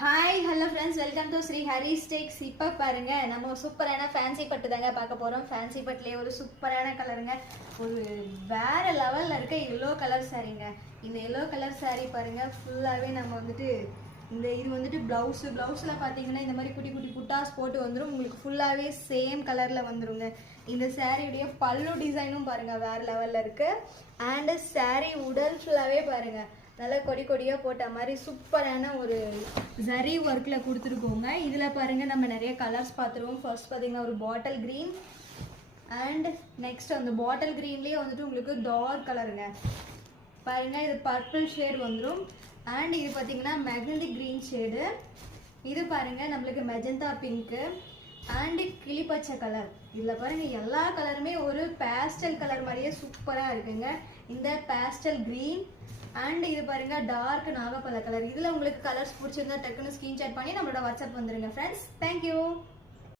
Hi hello friends, welcome to Sri Hari stacks. இப்போ பாருங்க, நம்ம சூப்பரான ஃபேன்சி பட்டு தாங்க பார்க்க போகிறோம். ஃபேன்சி பட்டுலேயே ஒரு சூப்பரான கலருங்க, ஒரு வேற லெவலில் இருக்க எல்லோ கலர் சாரீங்க. இந்த எல்லோ கலர் சாரீ பாருங்க, ஃபுல்லாகவே நம்ம வந்துட்டு இது வந்துட்டு ப்ளவுஸில் பார்த்தீங்கன்னா இந்த மாதிரி குட்டி குட்டி புட்டாஸ் போட்டு வந்துடும். உங்களுக்கு ஃபுல்லாகவே சேம் கலரில் வந்துடுங்க. இந்த சாரியுடைய பல்லு டிசைனும் பாருங்கள் வேறு லெவலில் இருக்குது. அண்டு சாரீ உடல் ஃபுல்லாகவே பாருங்கள் நல்லா கொடி கொடியாக போட்ட மாதிரி சூப்பரான ஒரு ஜரி ஒர்க்கில் கொடுத்துருக்கோங்க. இதில் பாருங்கள் நம்ம நிறைய கலர்ஸ் பார்த்துருவோம். ஃபர்ஸ்ட் பார்த்தீங்கன்னா ஒரு பாட்டில் க்ரீன், அண்ட் நெக்ஸ்ட் அந்த பாட்டில் க்ரீன்லேயே வந்துட்டு உங்களுக்கு டார்க் கலருங்க பாருங்கள். இது பர்பிள் ஷேட் வந்துடும். அண்ட் இது பார்த்தீங்கன்னா மெகந்தி க்ரீன் ஷேடு. இது பாருங்கள் நம்மளுக்கு மெஜந்தா பிங்க்கு அண்டு கிளிப்பச்சை கலர். இதில் பாருங்கள் எல்லா கலருமே ஒரு பேஸ்டல் கலர் மாதிரியே சூப்பராக இருக்குங்க. இந்த பேஸ்டல் க்ரீன் அண்ட் இது பாருங்க டார்க் நாகப்பழ கலர். இதில் உங்களுக்கு கலர்ஸ் பிடிச்சிருந்தா டக்குன்னு ஸ்க்ரீன்ஷாட் பண்ணி நம்மளோட வாட்ஸ்அப் வந்துருங்க ஃப்ரெண்ட்ஸ். தேங்க்யூ.